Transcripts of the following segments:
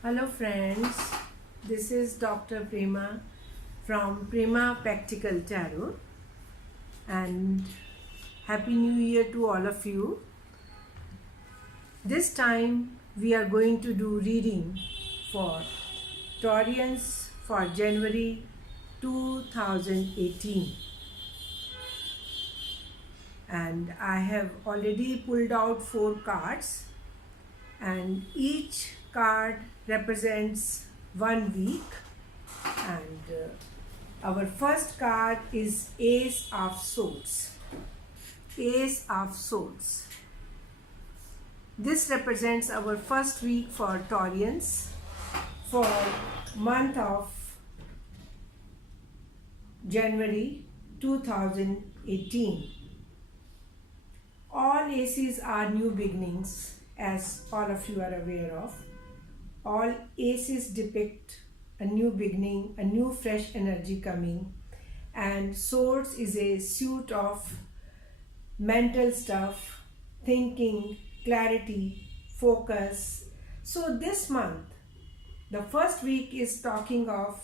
Hello friends, this is Dr. Prema from Prema Practical Tarot, and Happy New Year to all of you. This time we are going to do reading for Taurians for January 2018, and I have already pulled out 4 cards, and each card represents 1 week. And our first card is Ace of Swords. Ace of Swords. This represents our first week for Taurians for month of January 2018. All aces are new beginnings, as all of you are aware of. All aces depict a new beginning, a new fresh energy coming, and swords is a suit of mental stuff, thinking, clarity, focus. So this month, the first week is talking of,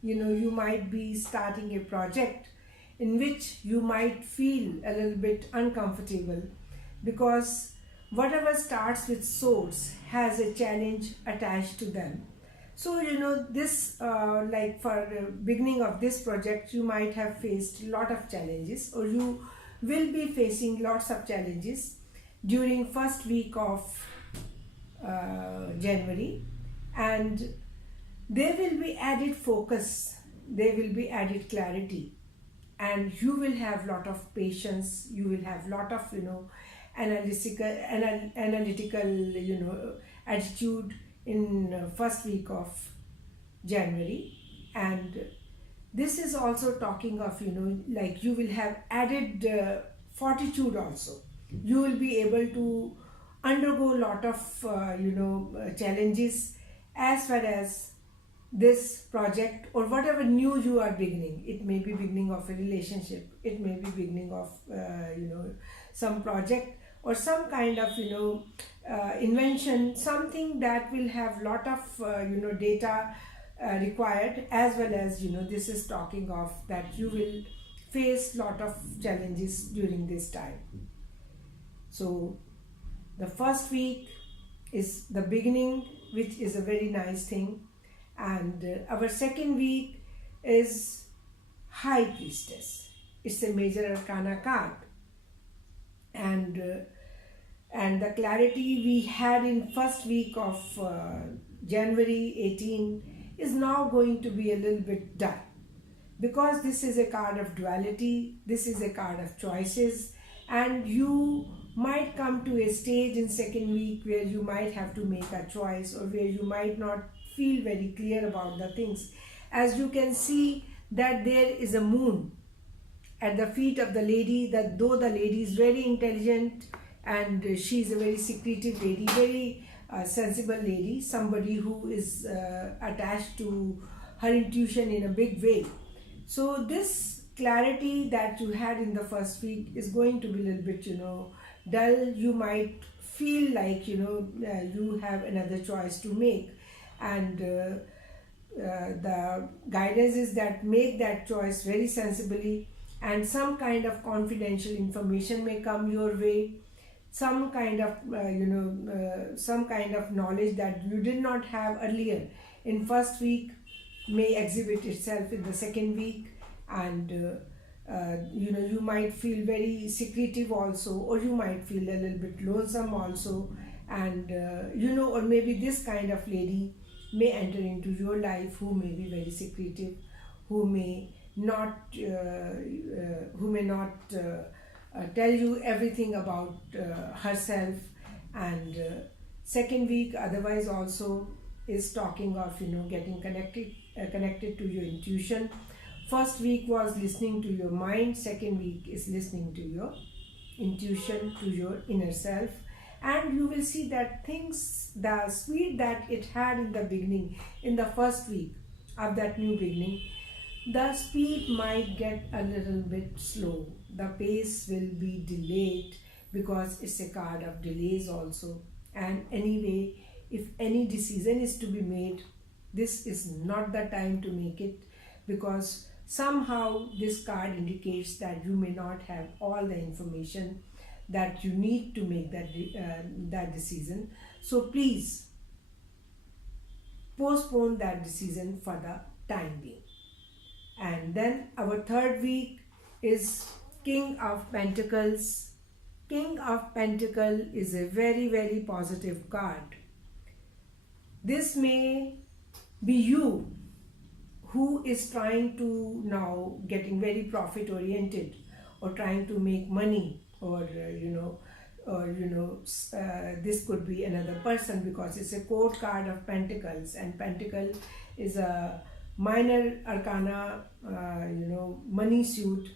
you might be starting a project in which you might feel a little bit uncomfortable, because whatever starts with swords has a challenge attached to them. So this like for the beginning of this project, you might have faced a lot of challenges, or you will be facing lots of challenges during first week of January, and there will be added focus, there will be added clarity, and you will have lot of patience, you will have lot of analytical attitude in first week of January. And this is also talking of like you will have added fortitude also. You will be able to undergo lot of challenges as far as this project or whatever new you are beginning. It may be beginning of a relationship, it may be beginning of some project, or some kind of invention, something that will have lot of data required, as well as this is talking of that you will face lot of challenges during this time. So the first week is the beginning, which is a very nice thing. And our second week is High Priestess. It's a major arcana card, and the clarity we had in first week of January 18 is now going to be a little bit dull, because this is a card of duality, this is a card of choices, and you might come to a stage in second week where you might have to make a choice, or where you might not feel very clear about the things. As you can see that there is a moon at the feet of the lady, that though the lady is very intelligent and she is a very secretive lady, very sensible lady, somebody who is attached to her intuition in a big way. So this clarity that you had in the first week is going to be a little bit dull. You might feel like you have another choice to make, and the guidance is that make that choice very sensibly, and some kind of confidential information may come your way, some kind of some kind of knowledge that you did not have earlier in first week may exhibit itself in the second week. And you might feel very secretive also, or you might feel a little bit lonesome also, and or maybe this kind of lady may enter into your life who may be very secretive, who may not tell you everything about herself. And second week otherwise also is talking of getting connected to your intuition. First week was listening to your mind, second week is listening to your intuition, to your inner self. And you will see that things, the speed that it had in the beginning, in the first week of that new beginning, the speed might get a little bit slow. The pace will be delayed, because it's a card of delays also. And anyway, if any decision is to be made, this is not the time to make it, because somehow this card indicates that you may not have all the information that you need to make that decision. So please postpone that decision for the time being. And then our third week is King of Pentacles. King of Pentacles is a very, very positive card. This may be you who is trying to now getting very profit oriented, or trying to make money, or this could be another person, because it's a court card of Pentacles, and Pentacle is a minor arcana, money suit,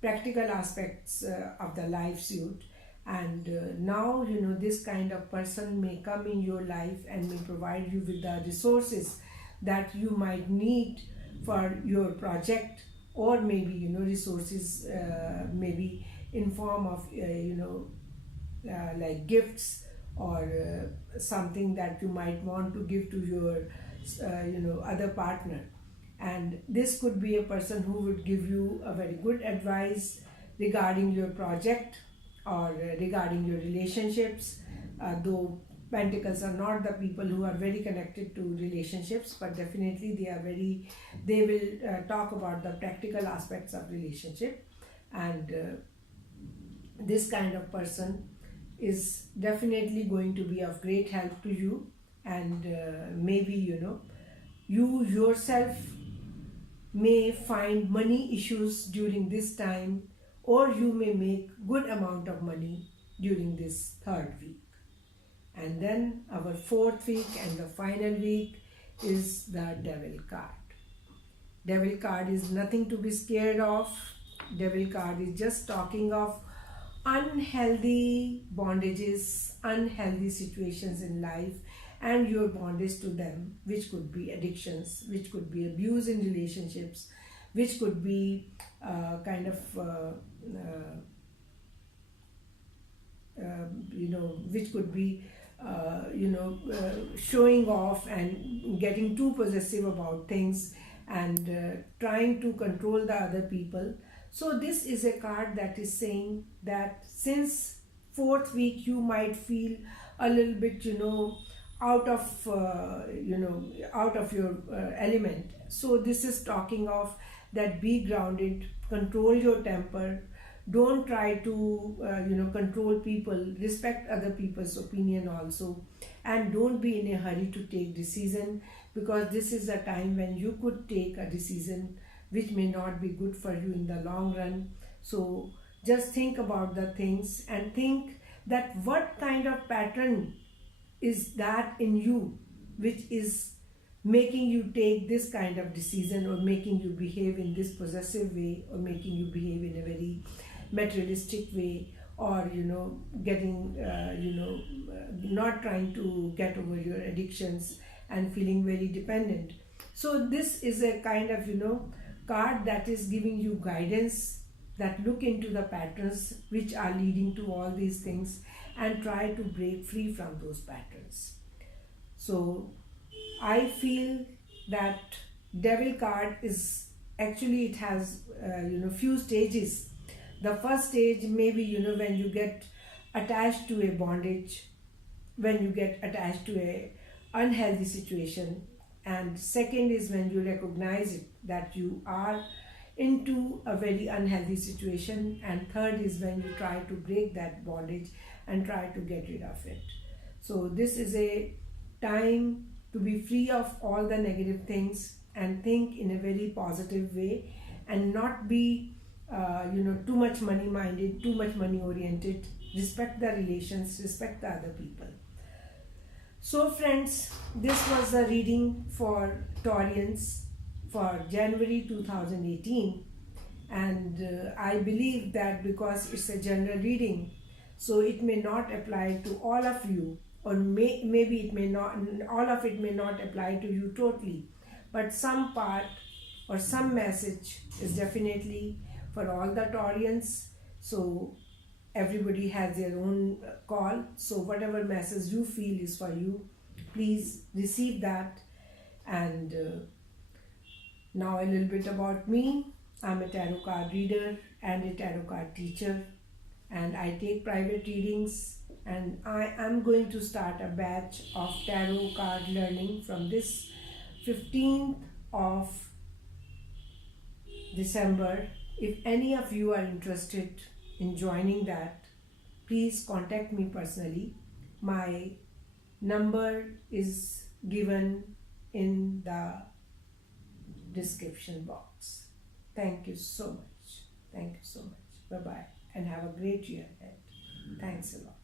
practical aspects of the life suit. And now this kind of person may come in your life and may provide you with the resources that you might need for your project, or maybe resources maybe in form of like gifts, or something that you might want to give to your other partner. And this could be a person who would give you a very good advice regarding your project, or regarding your relationships, though Pentacles are not the people who are very connected to relationships, but definitely they will talk about the practical aspects of relationship. And this kind of person is definitely going to be of great help to you. And maybe you yourself may find money issues during this time, or you may make good amount of money during this third week. And then our fourth week and the final week is the Devil card. Devil card is nothing to be scared of. Devil card is just talking of unhealthy bondages, unhealthy situations in life, and your bondage to them, which could be addictions, which could be abuse in relationships, which could be which could be showing off and getting too possessive about things, and trying to control the other people. So this is a card that is saying that since fourth week you might feel a little bit out of your element. So this is talking of that be grounded, control your temper, don't try to control people, respect other people's opinion also, and don't be in a hurry to take decision, because this is a time when you could take a decision which may not be good for you in the long run. So just think about the things, and think that what kind of pattern is that in you which is making you take this kind of decision, or making you behave in this possessive way, or making you behave in a very materialistic way, or getting not trying to get over your addictions and feeling very dependent. So this is a kind of card that is giving you guidance, that look into the patterns which are leading to all these things, and try to break free from those patterns. So I feel that Devil card is actually, it has few stages. The first stage maybe when you get attached to a bondage, when you get attached to a unhealthy situation, and second is when you recognize it, that you are into a very unhealthy situation, and third is when you try to break that bondage and try to get rid of it. So this is a time to be free of all the negative things, and think in a very positive way, and not be too much money minded, too much money oriented. Respect the relations, respect the other people. So friends, this was the reading for Taurians for January 2018, and I believe that because it's a general reading, so it may not apply to all of you, or maybe it may not, all of it may not apply to you totally, but some part or some message is definitely for all the Taurians. So everybody has their own call, so whatever message you feel is for you, Please receive that. And now a little bit about me. I'm a tarot card reader and a tarot card teacher, and I take private readings, and I am going to start a batch of tarot card learning from this 15th of December. If any of you are interested in joining that, please contact me personally. My number is given in the description box. Thank you so much. Thank you so much. Bye bye, and have a great year ahead. Thanks a lot.